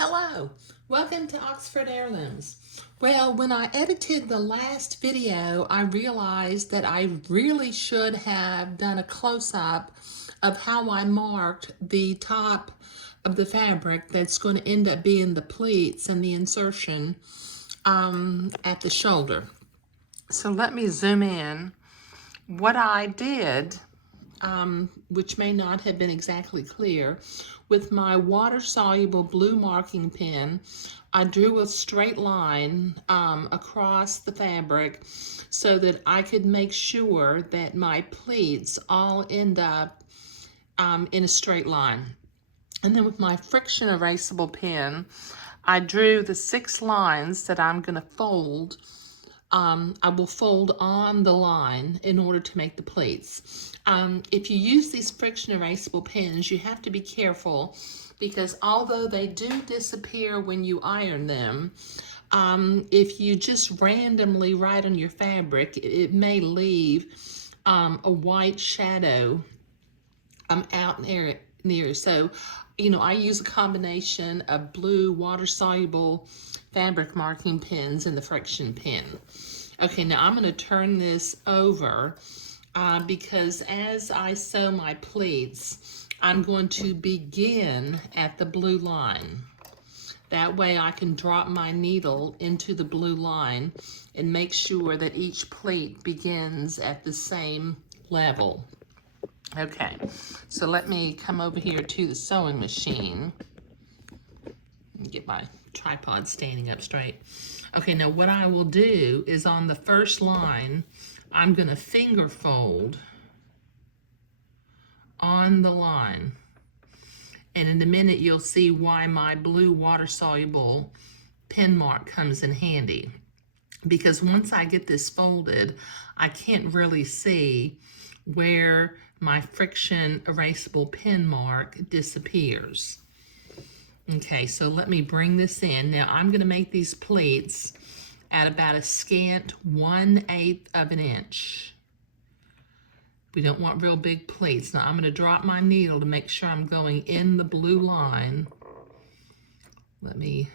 Hello, welcome to Oxford Heirlooms. Well, when I edited the last video, I realized that I really should have done a close-up of how I marked the top of the fabric that's going to end up being the pleats and the insertion at the shoulder. So let me zoom in. What I did, which may not have been exactly clear, with my water-soluble blue marking pen, I drew a straight line across the fabric so that I could make sure that my pleats all end up in a straight line. And then with my friction erasable pen, I drew the 6 lines that I'm going to fold. I will fold on the line in order to make the pleats. If you use these friction erasable pens, you have to be careful because although they do disappear when you iron them, if you just randomly write on your fabric, it may leave a white shadow out near. So, I use a combination of blue water-soluble fabric marking pens and the friction pen. Okay, now I'm going to turn this over because as I sew my pleats, I'm going to begin at the blue line. That way I can drop my needle into the blue line and make sure that each pleat begins at the same level. Okay, so let me come over here to the sewing machine and get my tripod standing up straight. Okay, now what I will do is on the first line, I'm going to finger fold on the line. And in a minute, you'll see why my blue water-soluble pen mark comes in handy. Because once I get this folded, I can't really see where my friction erasable pen mark disappears. Okay, so let me bring this in. Now I'm going to make these pleats at about a scant 1/8 of an inch. We don't want real big pleats. Now I'm going to drop my needle to make sure I'm going in the blue line. Let me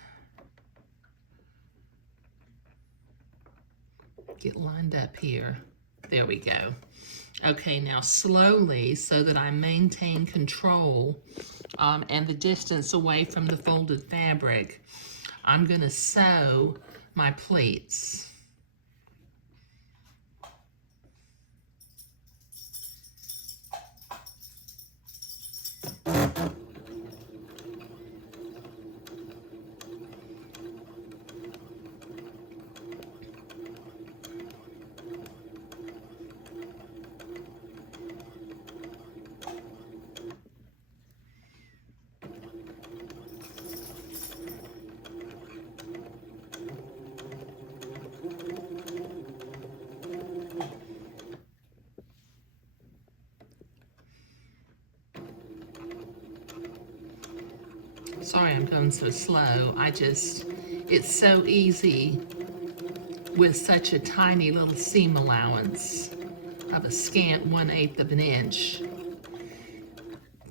get lined up here. There we go. Okay, now slowly, so that I maintain control and the distance away from the folded fabric, I'm going to sew my pleats. Sorry I'm going so slow. It's so easy with such a tiny little seam allowance of a scant 1/8 of an inch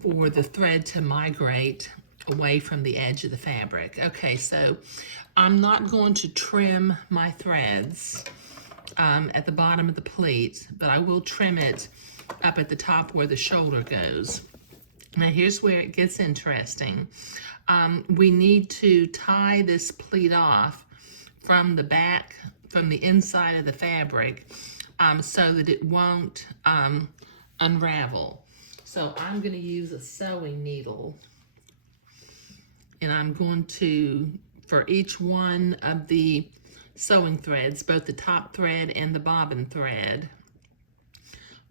for the thread to migrate away from the edge of the fabric. Okay, so I'm not going to trim my threads at the bottom of the pleat, but I will trim it up at the top where the shoulder goes. Now here's where it gets interesting. We need to tie this pleat off from the back, from the inside of the fabric, so that it won't unravel. So I'm going to use a sewing needle, and I'm going to, for each one of the sewing threads, both the top thread and the bobbin thread,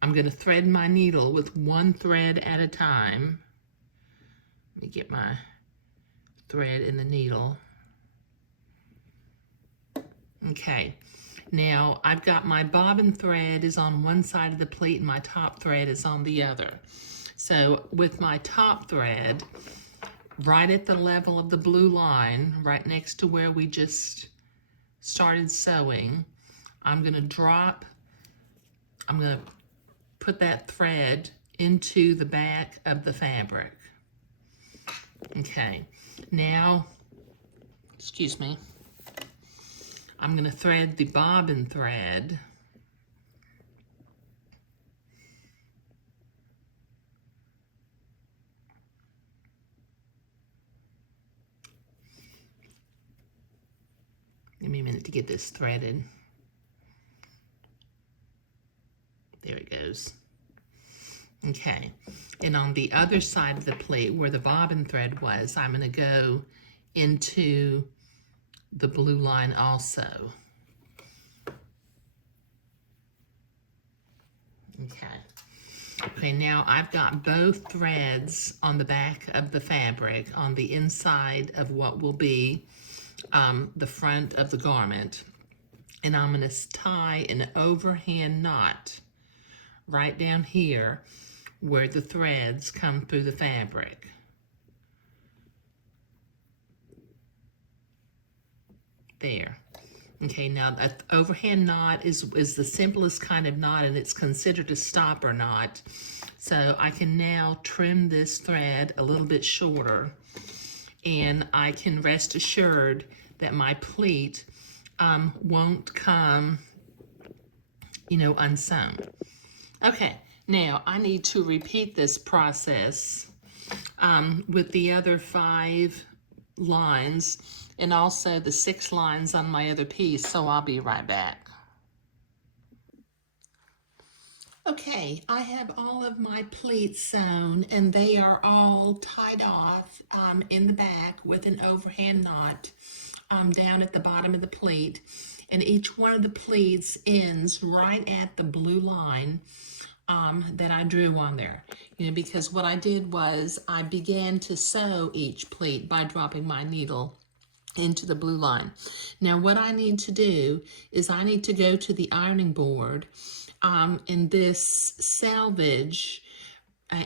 I'm going to thread my needle with one thread at a time. Let me get my thread in the needle. Okay, now I've got my bobbin thread is on one side of the pleat and my top thread is on the other. So with my top thread, right at the level of the blue line, right next to where we just started sewing, I'm going to put that thread into the back of the fabric. Okay, now excuse me, I'm going to thread the bobbin thread. Give me a minute to get this threaded. There it goes. Okay, and on the other side of the pleat where the bobbin thread was, I'm going to go into the blue line also. Okay, now I've got both threads on the back of the fabric on the inside of what will be the front of the garment, and I'm going to tie an overhand knot right down here where the threads come through the fabric. There. Okay, now an overhand knot is the simplest kind of knot, and it's considered a stopper knot. So I can now trim this thread a little bit shorter, and I can rest assured that my pleat won't come, unsewn. Okay, now I need to repeat this process with the other 5 lines and also the 6 lines on my other piece, so I'll be right back. Okay, I have all of my pleats sewn, and they are all tied off in the back with an overhand knot down at the bottom of the pleat, and each one of the pleats ends right at the blue line that I drew on there. Because what I did was I began to sew each pleat by dropping my needle into the blue line. Now what I need to do is I need to go to the ironing board, and this selvage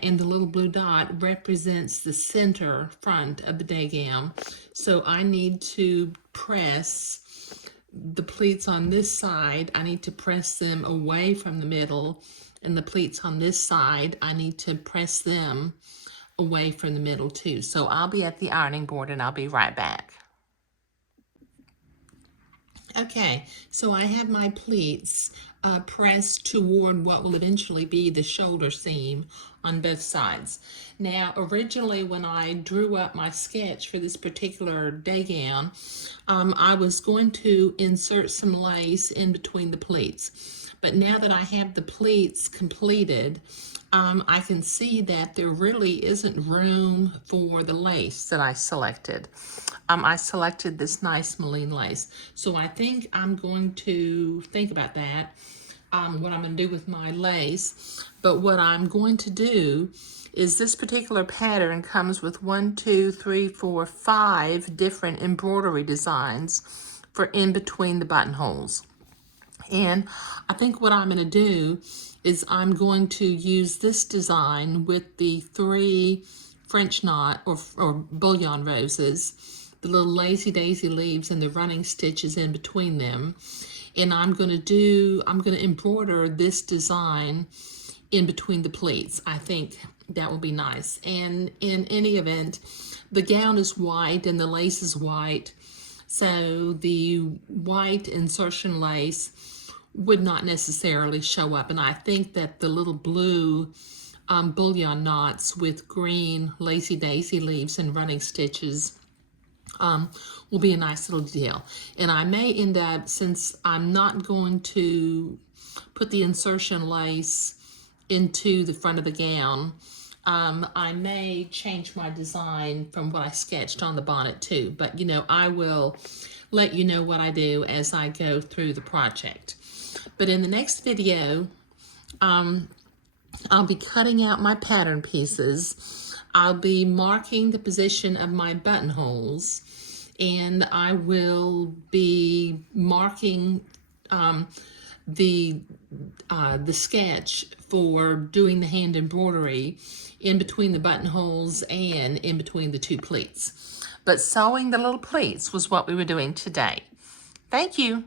and the little blue dot represents the center front of the day gown. So I need to press the pleats on this side. I need to press them away from the middle, and the pleats on this side, I need to press them away from the middle too. So I'll be at the ironing board and I'll be right back. Okay, so I have my pleats pressed toward what will eventually be the shoulder seam on both sides. Now, originally when I drew up my sketch for this particular day gown, I was going to insert some lace in between the pleats. But now that I have the pleats completed, I can see that there really isn't room for the lace that I selected. I selected this nice Moline lace. So I think I'm going to think about that, what I'm going to do with my lace. But what I'm going to do is this particular pattern comes with 1, 2, 3, 4, 5 different embroidery designs for in between the buttonholes. And I think what I'm going to do is I'm going to use this design with the 3 French knot or bullion roses, the little lazy daisy leaves and the running stitches in between them. And I'm going to embroider this design in between the pleats. I think that will be nice. And in any event, the gown is white and the lace is white. So the white insertion lace would not necessarily show up. And I think that the little blue bullion knots with green lacy daisy leaves and running stitches will be a nice little detail. And I may end up, since I'm not going to put the insertion lace into the front of the gown, I may change my design from what I sketched on the bonnet too. But I will let you know what I do as I go through the project. But in the next video, I'll be cutting out my pattern pieces. I'll be marking the position of my buttonholes, and I will be marking the sketch for doing the hand embroidery in between the buttonholes and in between the 2 pleats. But sewing the little pleats was what we were doing today. Thank you.